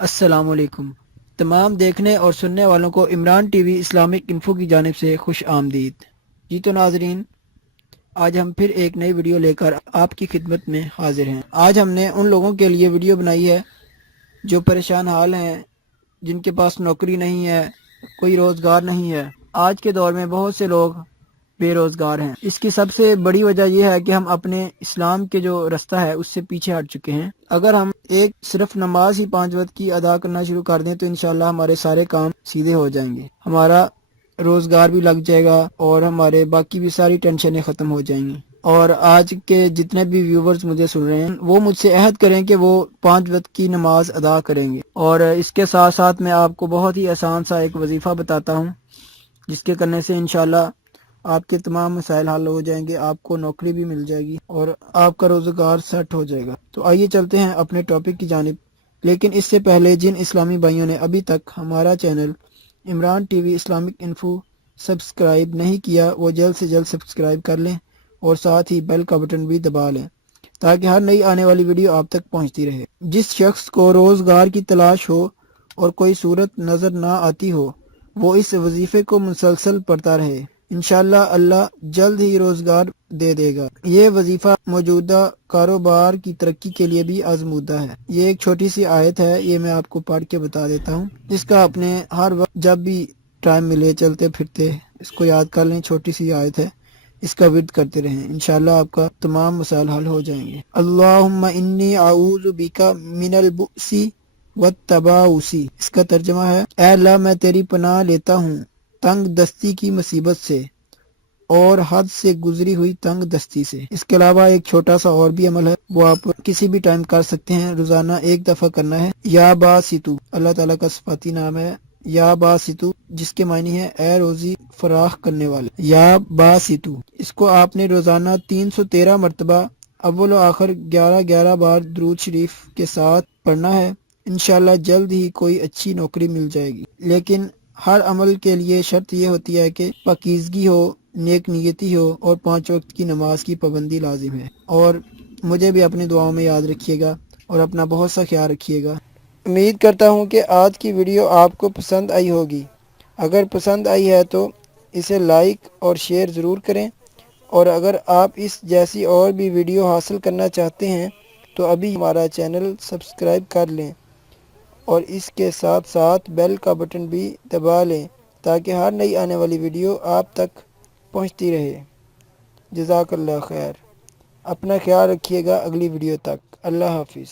السلام علیکم تمام دیکھنے اور سننے والوں کو Imran T V Islamic info کی جانب سے خوش آمدید۔ جی تو ناظرین، آج ہم پھر ایک نئی ویڈیو لے کر آپ کی خدمت میں حاضر ہیں۔ آج ہم نے ان لوگوں کے لیے ویڈیو بنائی ہے جو پریشان حال ہیں، جن کے پاس نوکری نہیں ہے، کوئی روزگار نہیں ہے۔ آج کے دور میں بہت سے لوگ بے روزگار ہیں۔ اس کی سب سے بڑی وجہ یہ ہے کہ ہم اپنے اسلام کے جو رستہ ہے اس سے پیچھے ہٹ چکے ہیں۔ اگر ہم صرف نماز ہی 5 وقت کی ادا کرنا شروع کر دیں تو انشاءاللہ ہمارے سارے کام سیدھے ہو جائیں گے، ہمارا روزگار بھی لگ جائے گا اور ہمارے باقی بھی ساری ٹینشنیں ختم ہو جائیں گی۔ اور آج کے جتنے بھی ویورز مجھے سن رہے ہیں وہ مجھ سے عہد کریں کہ وہ 5 وقت کی نماز ادا کریں گے۔ اور اس کے ساتھ ساتھ میں آپ کو بہت ہی آسان سا ایک وظیفہ بتاتا ہوں جس کے کرنے سے انشاءاللہ آپ کے تمام مسائل حل ہو جائیں گے، آپ کو نوکری بھی مل جائے گی اور آپ کا روزگار سیٹ ہو جائے گا۔ تو آئیے چلتے ہیں اپنے ٹاپک کی جانب، لیکن اس سے پہلے جن اسلامی بھائیوں نے ابھی تک ہمارا channel Imran T V Islamic info subscribe نہیں کیا وہ جلد سے جلد سبسکرائب کر لیں اور ساتھ ہی بیل کا بٹن بھی دبا لیں تاکہ ہر نئی آنے والی ویڈیو آپ تک پہنچتی رہے۔ جس شخص کو روزگار کی تلاش ہو اور کوئی صورت نظر نہ آتی ہو وہ اس وظیفے کو مسلسل پڑھتا رہے، انشاءاللہ اللہ جلد ہی روزگار دے دے گا۔ یہ وظیفہ موجودہ کاروبار کی ترقی کے لیے بھی آزمودہ ہے۔ یہ ایک چھوٹی سی آیت ہے، یہ میں آپ کو پڑھ کے بتا دیتا ہوں، جس کا اپنے ہر وقت جب بھی ٹائم ملے چلتے پھرتے اس کو یاد کر لیں۔ چھوٹی سی آیت ہے، اس کا ورد کرتے رہیں، انشاءاللہ آپ کا تمام مسائل حل ہو جائیں گے۔ اللہم انی اعوذ بک من البؤس والتباؤسی، اس کا ترجمہ ہے اے اللہ میں تیری پناہ لیتا ہوں تنگ دستی کی مصیبت سے اور حد سے گزری ہوئی تنگ دستی سے۔ اس کے علاوہ ایک چھوٹا سا اور بھی عمل ہے، وہ آپ کسی بھی ٹائم کر سکتے ہیں، روزانہ ایک دفعہ کرنا ہے۔ یا باسطو اللہ تعالیٰ کا صفاتی نام ہے، یا باسطو، جس کے معنی ہے اے روزی فراخ کرنے والے، یا باسطو۔ اس کو آپ نے روزانہ 313 مرتبہ اول و آخر 11 بار درود شریف کے ساتھ پڑھنا ہے، انشاءاللہ جلد ہی کوئی اچھی نوکری مل جائے گی۔ لیکن ہر عمل کے لیے شرط یہ ہوتی ہے کہ پاکیزگی ہو، نیک نیتی ہو اور 5 وقت کی نماز کی پابندی لازم ہے۔ اور مجھے بھی اپنی دعاؤں میں یاد رکھیے گا اور اپنا بہت سا خیال رکھیے گا۔ امید کرتا ہوں کہ آج کی ویڈیو آپ کو پسند آئی ہوگی۔ اگر پسند آئی ہے تو اسے لائک اور شیئر ضرور کریں، اور اگر آپ اس جیسی اور بھی ویڈیو حاصل کرنا چاہتے ہیں تو ابھی ہمارا چینل سبسکرائب کر لیں اور اس کے ساتھ ساتھ بیل کا بٹن بھی دبا لیں تاکہ ہر نئی آنے والی ویڈیو آپ تک پہنچتی رہے۔ جزاک اللہ خیر۔ اپنا خیال رکھیے گا، اگلی ویڈیو تک اللہ حافظ۔